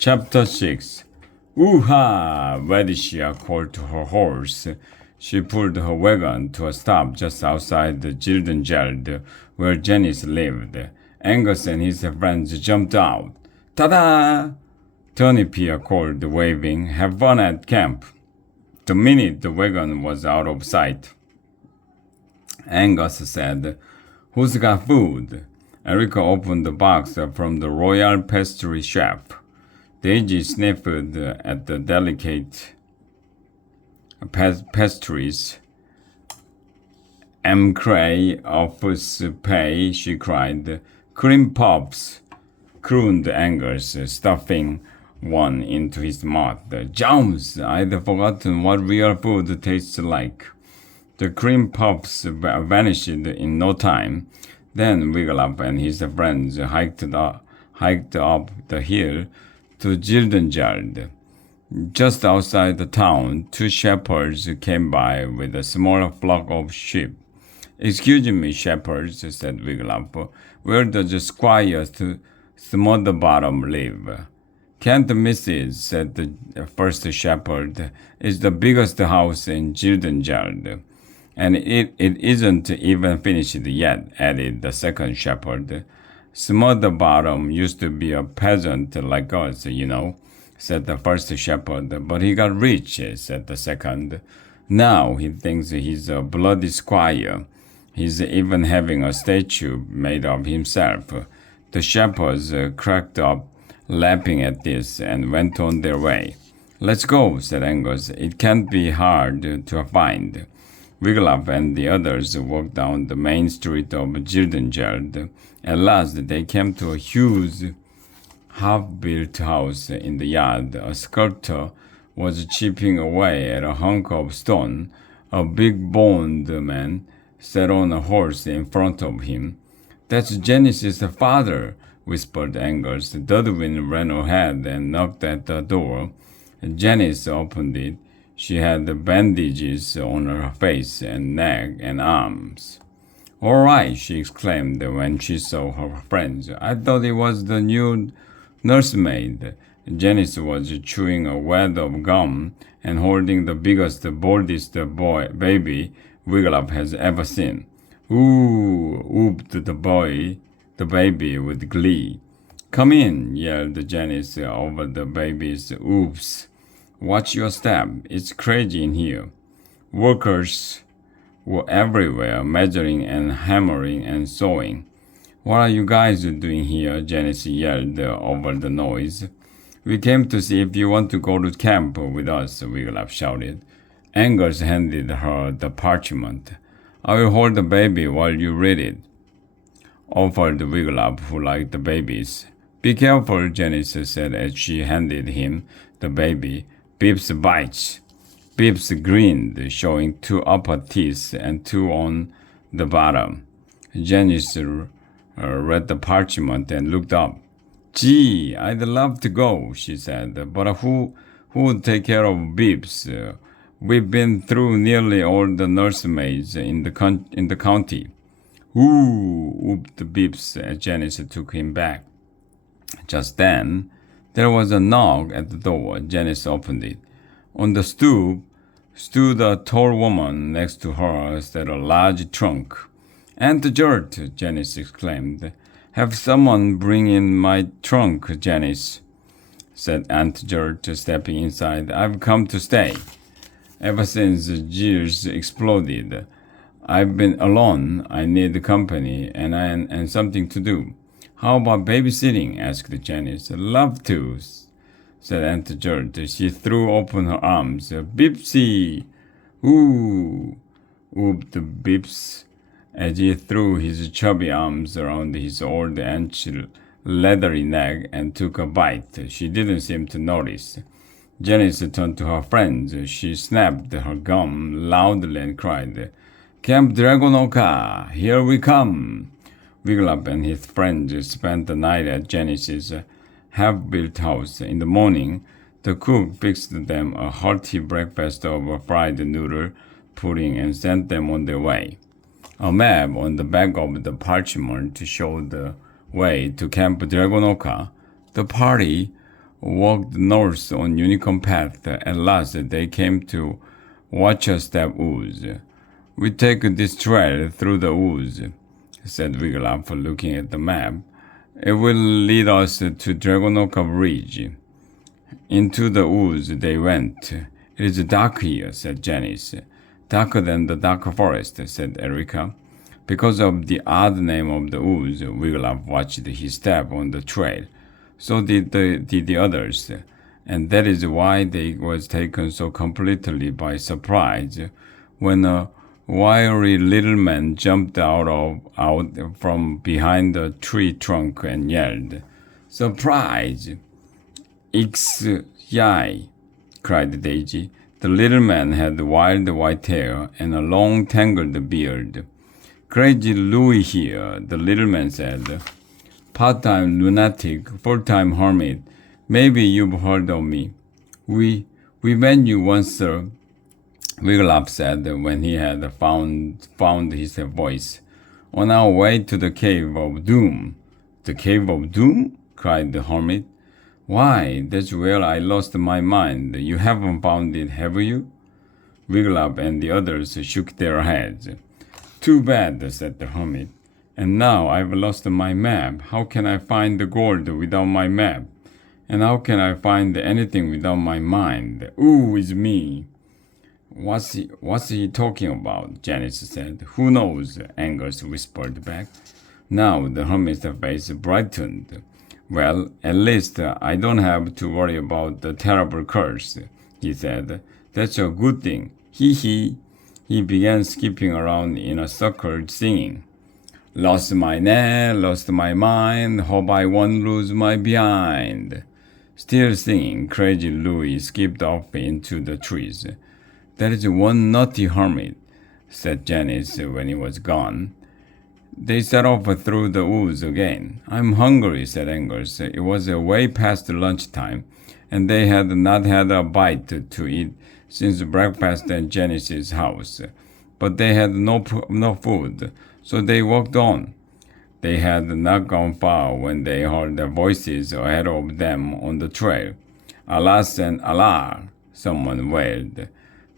Chapter 6. Woo-ha! Radicia called to her horse. She pulled her wagon to a stop just outside the Gildengeld, where Janice lived. Angus and his friends jumped out. Ta-da! Tony Pia called, waving. Have fun at camp. The minute the wagon was out of sight, Angus said, Who's got food? Erica opened the box from the Royal Pastry Chef. Daisy sniffed at the delicate pastries. Cray offers pay, she cried. Cream puffs, crooned Angus, stuffing one into his mouth. Jones, I'd forgotten what real food tastes like. The cream puffs vanished in no time. Then Wigglup and his friends hiked up the hill to Gildengeld. Just outside the town, two shepherds came by with a small flock of sheep. Excuse me, shepherds, said Wigglup. Where does Squire Smotherbottom live? Can't miss it, said the first shepherd. It's the biggest house in Gildengeld. And it isn't even finished yet, added the second shepherd. Smotherbottom used to be a peasant like us, said the first shepherd. But he got rich, said the second. Now he thinks he's a bloody squire. He's even having a statue made of himself. The shepherds cracked up, laughing at this, and went on their way. Let's go, said Angus. It can't be hard to find. Wigglup and the others walked down the main street of Gildengeld. At last they came to a huge, half-built house. In the yard, a sculptor was chipping away at a hunk of stone. A big-boned man sat on a horse in front of him. That's Janice's father, whispered Angus. Dudwin ran ahead and knocked at the door. Janice opened it. She had bandages on her face and neck and arms. All right, she exclaimed when she saw her friends. I thought it was the new nursemaid. Janice was chewing a wad of gum and holding the biggest, boldest baby Wigglup has ever seen. Ooh, whooped the baby with glee. Come in, yelled Janice over the baby's oops. Watch your step. It's crazy in here. Workers were everywhere, measuring and hammering and sewing. What are you guys doing here? Janice yelled over the noise. We came to see if you want to go to camp with us, Wigglup shouted. Angus handed her the parchment. I will hold the baby while you read it, offered Wigglup, who liked the babies. Be careful, Janice said as she handed him the baby. Bibbs bites. Bibbs grinned, showing two upper teeth and two on the bottom. Janice read the parchment and looked up. Gee, I'd love to go, she said, but who would take care of Bibbs? We've been through nearly all the nursemaids in the county. Ooh, whooped Bibbs as Janice took him back. Just then, there was a knock at the door. Janice opened it. On the stoop stood a tall woman. Next to her sat a large trunk. Aunt Gert, Janice exclaimed. Have someone bring in my trunk, Janice, said Aunt Gert, stepping inside. I've come to stay. Ever since Gears exploded, I've been alone. I need company and something to do. How about babysitting? Asked Janice. Love to, said Aunt Gert. She threw open her arms. Bipsy! Ooh! Whooped Bibbs as he threw his chubby arms around his old aunt's leathery neck and took a bite. She didn't seem to notice. Janice turned to her friends. She snapped her gum loudly and cried, Camp Dragonoka, here we come! Wigglup and his friends spent the night at Janice's half-built house. In the morning, the cook fixed them a hearty breakfast of fried noodle pudding and sent them on their way. A map on the back of the parchment showed the way to Camp Dragonoka. The party walked north on Unicorn Path. At last, they came to Waterstep Woods. "We take this trail through the woods," said Wiglaf, looking at the map. "It will lead us to Dragonoka Bridge." Into the woods they went. "It is dark here," said Janice. "Darker than the dark forest," said Erica. Because of the odd name of the woods, Wiglaf watched his step on the trail. So did the others, and that is why they was taken so completely by surprise when a wiry little man jumped out from behind a tree trunk and yelled, "Surprise!" "Ix-yai!" cried Daisy. The little man had wild white hair and a long tangled beard. "Crazy Louie here," the little man said. "Part-time lunatic, full-time hermit. Maybe you've heard of me." We met you once, sir," Wiglaf said when he had found his voice. "On our way to the Cave of Doom." "The Cave of Doom?" cried the hermit. "Why, that's where I lost my mind. You haven't found it, have you?" Wiglaf and the others shook their heads. "Too bad," said the hermit. "And now I've lost my map. How can I find the gold without my map? And how can I find anything without my mind? Ooh, it's me." What's he talking about?" Janice said. "Who knows?" Angus whispered back. Now the hermit's face brightened. "Well, at least I don't have to worry about the terrible curse," he said. "That's a good thing. Hee hee." He began skipping around in a circle, singing, "Lost my net, lost my mind, hope I won't lose my behind." Still singing, Crazy Louie skipped off into the trees. "That is one naughty hermit," said Janice when he was gone. They set off through the woods again. "I'm hungry," said Angus. It was way past lunchtime, and they had not had a bite to eat since breakfast at Janice's house. But they had no food, so they walked on. They had not gone far when they heard the voices ahead of them on the trail. "Alas and alar," someone wailed.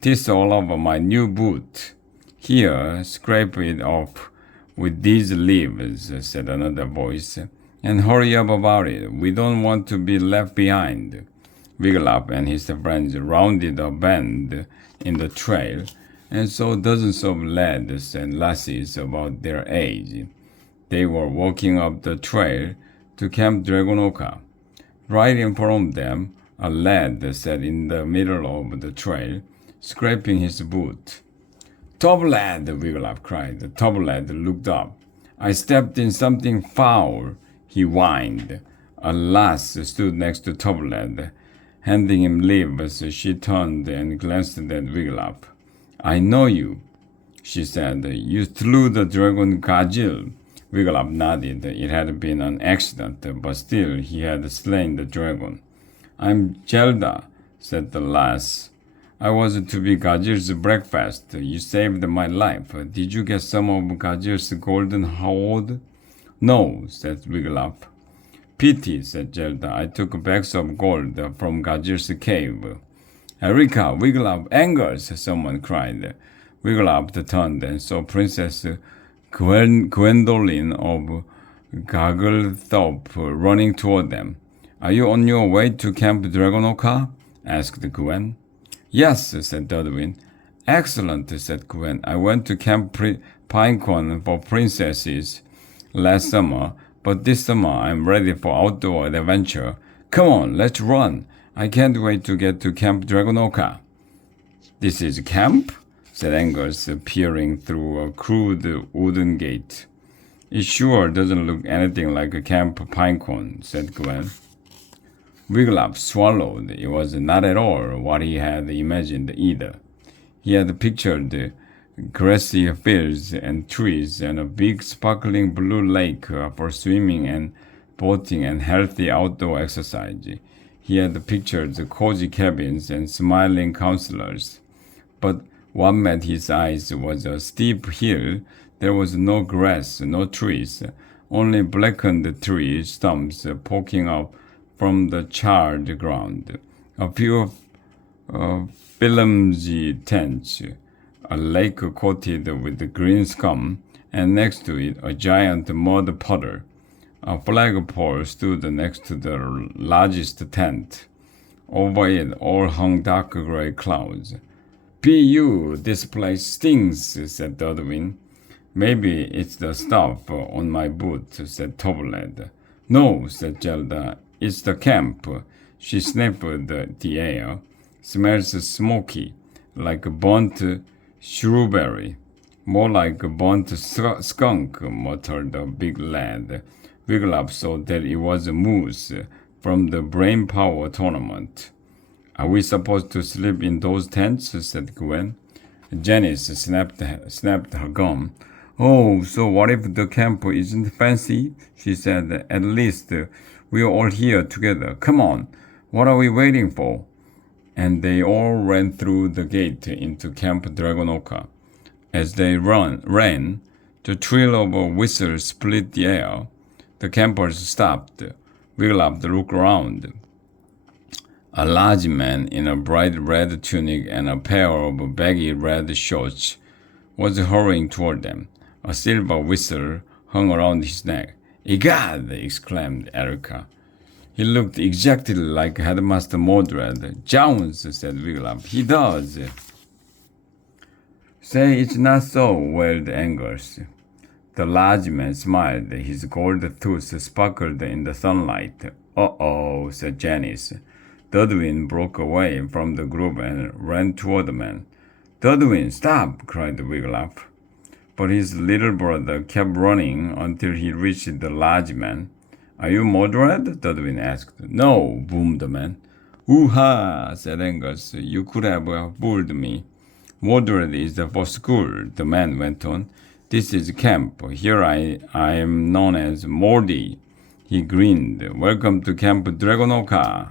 "'Tis all over my new boot." "Here, scrape it off with these leaves," said another voice, "and hurry up about it. We don't want to be left behind." Wiglaf and his friends rounded a bend in the trail and saw dozens of lads and lassies about their age. They were walking up the trail to Camp Dragonoka. Right in front of them, a lad sat in the middle of the trail, scraping his boot. "Toblad!" Wiglaf cried. Toblad looked up. "I stepped in something foul," he whined. A lass stood next to Toblad, handing him leaves. She turned and glanced at Wiglaf. "I know you," she said. "You slew the dragon Gazil." Wiglaf nodded. It had been an accident, but still he had slain the dragon. "I'm Zelda," said the lass. "I was to be Gazil's breakfast. You saved my life. Did you get some of Gazil's golden hoard?" "No," said Wiglaf. "Pity," said Zelda. "I took bags of gold from Gazil's cave." "Erica, Wiglaf, Angus!" someone cried. Wiglaf turned and saw Princess Gwendolen of Gagglethorpe running toward them. "Are you on your way to Camp Dragonoka?" asked Gwen. "Yes," said Dudwin. "Excellent," said Gwen. "I went to Camp Pinecone for princesses last summer, but this summer I'm ready for outdoor adventure. Come on, let's run. I can't wait to get to Camp Dragonoka." "This is camp?" said Angus, peering through a crude wooden gate. "It sure doesn't look anything like a Camp Pinecone," said Gwen. Wiglaf swallowed. It was not at all what he had imagined either. He had pictured grassy fields and trees and a big sparkling blue lake for swimming and boating and healthy outdoor exercise. He had pictured cozy cabins and smiling counselors. But what met his eyes was a steep hill. There was no grass, no trees, only blackened tree stumps poking up from the charred ground. A few filmy tents, a lake coated with green scum, and next to it a giant mud puddle. A flagpole stood next to the largest tent. Over it all hung dark gray clouds. "P.U., this place stinks," said Dudwin. "Maybe it's the stuff on my boot," said Tobled. "No," said Zelda, "it's the camp." She sniffed the air. "Smells smoky, like burnt shrewberry." "More like burnt skunk," muttered the big lad. Wiglaf saw that it was a moose from the brain power tournament. "Are we supposed to sleep in those tents?" said Gwen. Janice snapped her gum. "Oh, so what if the camp isn't fancy?" she said. "At least we're all here together. Come on, what are we waiting for?" And they all ran through the gate into Camp Dragonoka. As they ran, the thrill of a whistle split the air. The campers stopped. Wiglaf looked around. A large man in a bright red tunic and a pair of baggy red shorts was hurrying toward them. A silver whistle hung around his neck. "Egad!" exclaimed Erica. "He looked exactly like Headmaster Mordred." "Jones," said Wiglaf. "He does." "Say it's not so," wailed Angus. The large man smiled. His gold tooth sparkled in the sunlight. "Uh-oh," said Janice. Dudwin broke away from the group and ran toward the man. "Dudwin, stop!" cried Wiglaf. But his little brother kept running until he reached the large man. "Are you Mordred?" Dudwin asked. "No," boomed the man. "Ooh-ha!" said Angus. "You could have fooled me." "Mordred is for school," the man went on. "This is camp. Here I am known as Mordy." He grinned. "Welcome to Camp Dragonoka."